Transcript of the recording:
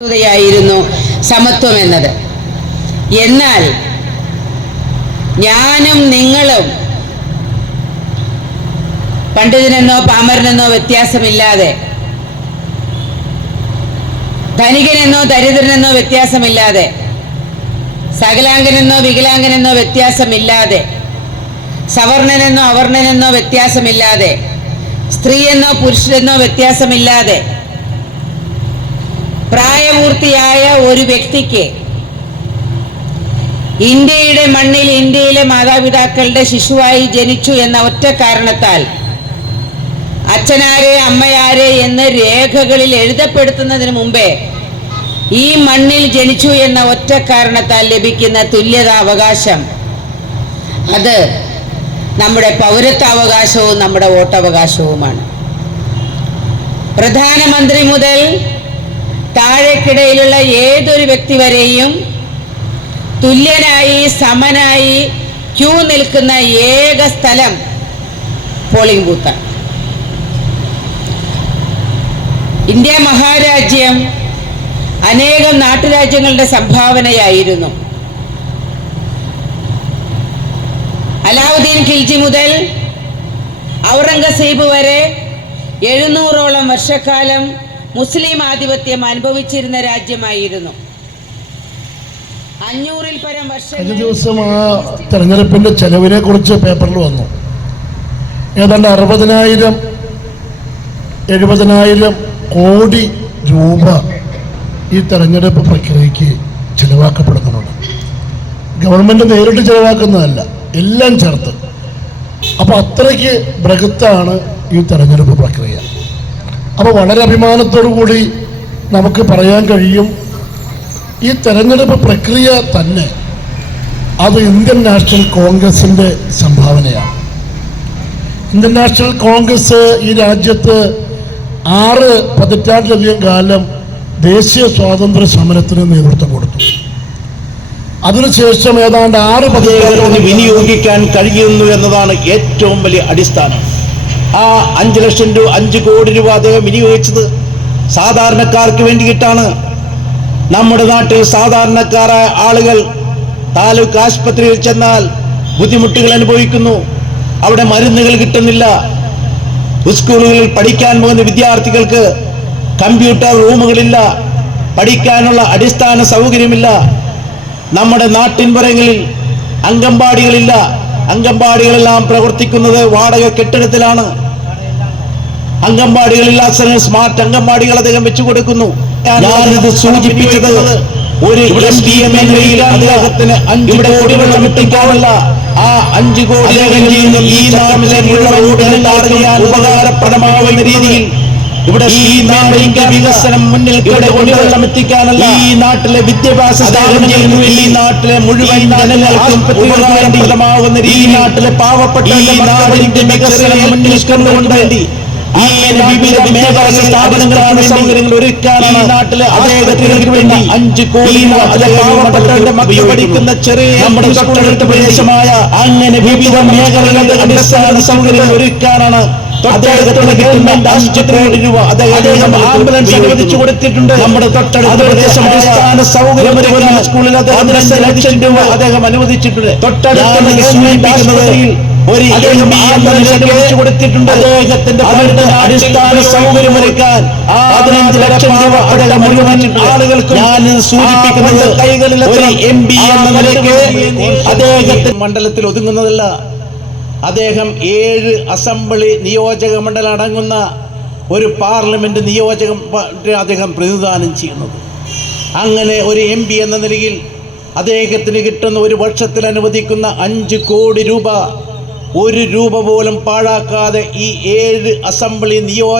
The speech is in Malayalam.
ായിരുന്നു സമത്വം എന്നത്. എന്നാൽ ഞാനും നിങ്ങളും പണ്ഡിതനെന്നോ പാമരനെന്നോ വ്യത്യാസമില്ലാതെ, ധനികനെന്നോ ദരിദ്രനെന്നോ വ്യത്യാസമില്ലാതെ, സകലാംഗനെന്നോ വികലാംഗനെന്നോ വ്യത്യാസമില്ലാതെ, സവർണനെന്നോ അവർണനെന്നോ വ്യത്യാസമില്ലാതെ, സ്ത്രീയെന്നോ പുരുഷനെന്നോ വ്യത്യാസമില്ലാതെ പ്രായപൂർത്തിയായ ഒരു വ്യക്തിക്ക് ഇന്ത്യയുടെ മണ്ണിൽ ഇന്ത്യയിലെ മാതാപിതാക്കളുടെ ശിശുവായി ജനിച്ചു എന്ന ഒറ്റ കാരണത്താൽ അച്ഛനാരെ അമ്മയാരെ എന്ന് രേഖകളിൽ എഴുതപ്പെടുത്തുന്നതിന് മുമ്പേ ഈ മണ്ണിൽ ജനിച്ചു എന്ന ഒറ്റ കാരണത്താൽ ലഭിക്കുന്ന തുല്യതാവകാശം, അത് നമ്മുടെ പൗരത്വാവകാശവും നമ്മുടെ വോട്ടവകാശവുമാണ്. പ്രധാനമന്ത്രി മുതൽ താഴേക്കിടയിലുള്ള ഏതൊരു വ്യക്തി വരെയും തുല്യനായി സമനായി ക്യൂ നിൽക്കുന്ന ഏക സ്ഥലം പോളിംഗ് ബൂത്താണ്. ഇന്ത്യ മഹാരാജ്യം അനേകം നാട്ടുരാജ്യങ്ങളുടെ സംഭാവനയായിരുന്നു. അലാവുദ്ദീൻ ഖിൽജി മുതൽ ഔറംഗസീബ് വരെ 700ഓളം വർഷക്കാലം മുസ്ലിം ആധിപത്യം അനുഭവിച്ചിരുന്ന രാജ്യമായിരുന്നു. 500-ൽ പരം വർഷം ദിവസം ആ തെരഞ്ഞെടുപ്പിന്റെ ചെലവിനെ കുറിച്ച് പേപ്പറിൽ വന്നു. ഏതാണ്ട് 60,000-70,000 കോടി രൂപ ഈ തെരഞ്ഞെടുപ്പ് പ്രക്രിയക്ക് ചിലവാക്കപ്പെടുന്നുണ്ട്. ഗവൺമെന്റ് നേരിട്ട് ചിലവാക്കുന്നതല്ല, എല്ലാം ചേർത്ത്. അപ്പോൾ അത്രയ്ക്ക് ബൃഹത്താണ് ഈ തെരഞ്ഞെടുപ്പ് പ്രക്രിയ. അപ്പോൾ വളരെ അഭിമാനത്തോടു കൂടി നമുക്ക് പറയാൻ കഴിയും, ഈ തെരഞ്ഞെടുപ്പ് പ്രക്രിയ തന്നെ അത് ഇന്ത്യൻ നാഷണൽ കോൺഗ്രസിൻ്റെ സംഭാവനയാണ്. ഇന്ത്യൻ നാഷണൽ കോൺഗ്രസ് ഈ രാജ്യത്ത് 6 പതിറ്റാണ്ടിലധികം കാലം ദേശീയ സ്വാതന്ത്ര്യ സമരത്തിന് നേതൃത്വം കൊടുത്തു. അതിനുശേഷം ഏതാണ്ട് 6 പതിറ്റാണ്ട് വിനിയോഗിക്കാൻ കഴിയുന്നു എന്നതാണ് ഏറ്റവും വലിയ അടിസ്ഥാനം. ആ 5 കോടി രൂപ അദ്ദേഹം വിനിയോഗിച്ചത് സാധാരണക്കാർക്ക് വേണ്ടിയിട്ടാണ്. നമ്മുടെ നാട്ടിൽ സാധാരണക്കാരായ ആളുകൾ താലൂക്ക് ആശുപത്രിയിൽ ചെന്നാൽ ബുദ്ധിമുട്ടുകൾ അനുഭവിക്കുന്നു. അവിടെ മരുന്നുകൾ കിട്ടുന്നില്ല. സ്കൂളുകളിൽ പഠിക്കാൻ പോകുന്ന വിദ്യാർത്ഥികൾക്ക് കമ്പ്യൂട്ടർ റൂമുകളില്ല, പഠിക്കാനുള്ള അടിസ്ഥാന സൗകര്യമില്ല. നമ്മുടെ നാട്ടിൻപുറങ്ങളിൽ അംഗൻവാടികളില്ല. അംഗൻവാടികളെല്ലാം പ്രവർത്തിക്കുന്നത് വാടക കെട്ടിടത്തിലാണ്. അംഗൻവാടികളില്ലാത്ത സ്മാർട്ട് അംഗൻവാടികൾ അദ്ദേഹം വെച്ചു കൊടുക്കുന്നു. ഞാനിത് സൂചിപ്പിച്ചത് ഒരു മേഖലയിൽ അദ്ദേഹത്തിന് 5 കോടി വെള്ളം എത്തിക്കാനല്ല, ആ 5 കോടി ഈ നാട്ടിലെ മുഴുവൻ ഉപകാരപ്രദമാകുന്ന രീതിയിൽ ഇവിടെ ഈ നാടിന്റെ വികസനം മുന്നിൽ വെള്ളം എത്തിക്കാനല്ല, ഈ നാട്ടിലെ വിദ്യാഭ്യാസ സ്ഥാപനങ്ങൾക്ക് ഈ നാട്ടിലെ മുഴുവൻ ജനങ്ങൾക്കും ഉപകാരപ്രദമാകുന്ന ഈ നാട്ടിലെ പാവപ്പെട്ട ഈ നാടിന്റെ വികസനം മുന്നിൽ കൊണ്ടുവേണ്ടി വിവിധ മേഖല സ്ഥാപനങ്ങളാണ് സൗകര്യങ്ങൾ ഒരുക്കാനാണ് നാട്ടിലെ അദ്ദേഹത്തിന് വേണ്ടി 5 കോടി പാവപ്പെട്ടവരുടെ മക്കൾ പഠിക്കുന്ന ചെറിയ നമ്മുടെ തൊട്ടടുത്ത പ്രദേശമായ അങ്ങനെ വിവിധ മേഖലകളുടെ അടിസ്ഥാന സൗകര്യങ്ങൾ ഒരുക്കാനാണ് അദ്ദേഹത്തിന് കിട്ടുന്ന 5 കോടി രൂപ അദ്ദേഹം ആംബുലൻസ് അനുവദിച്ചു കൊടുത്തിട്ടുണ്ട്. നമ്മുടെ തൊട്ടടുത്ത പ്രദേശമായ അടിസ്ഥാന സൗകര്യം സ്കൂളിൽ അദ്ദേഹം 2 ലക്ഷം രൂപ അദ്ദേഹം അനുവദിച്ചിട്ടുണ്ട്. തൊട്ടടുത്ത ഒരു അനുവദിച്ചു കൊടുത്തിട്ടുണ്ട്. അദ്ദേഹത്തിന്റെ അടിസ്ഥാന സൗകര്യം ഒരുക്കാൻ 15 ലക്ഷം രൂപ അദ്ദേഹം മുഴുവൻ ആളുകൾക്ക്. ഞാൻ സൂചിപ്പിക്കുന്നത് കൈകളിൽ ഒരു MP എന്ന നിലയ്ക്ക് അദ്ദേഹത്തിന്റെ മണ്ഡലത്തിൽ ഒതുങ്ങുന്നതല്ല. അദ്ദേഹം 7 അസംബ്ലി നിയോജക മണ്ഡലം അടങ്ങുന്ന ഒരു പാർലമെന്റ് നിയോജകം അദ്ദേഹം പ്രതിനിധാനം ചെയ്യുന്നത്. അങ്ങനെ ഒരു MP എന്ന നിലയിൽ അദ്ദേഹത്തിന് കിട്ടുന്ന ഒരു വർഷത്തിൽ അനുവദിക്കുന്ന 5 കോടി രൂപ 1 രൂപ പോലും പാഴാക്കാതെ ഈ 7 അസംബ്ലി നിയോജക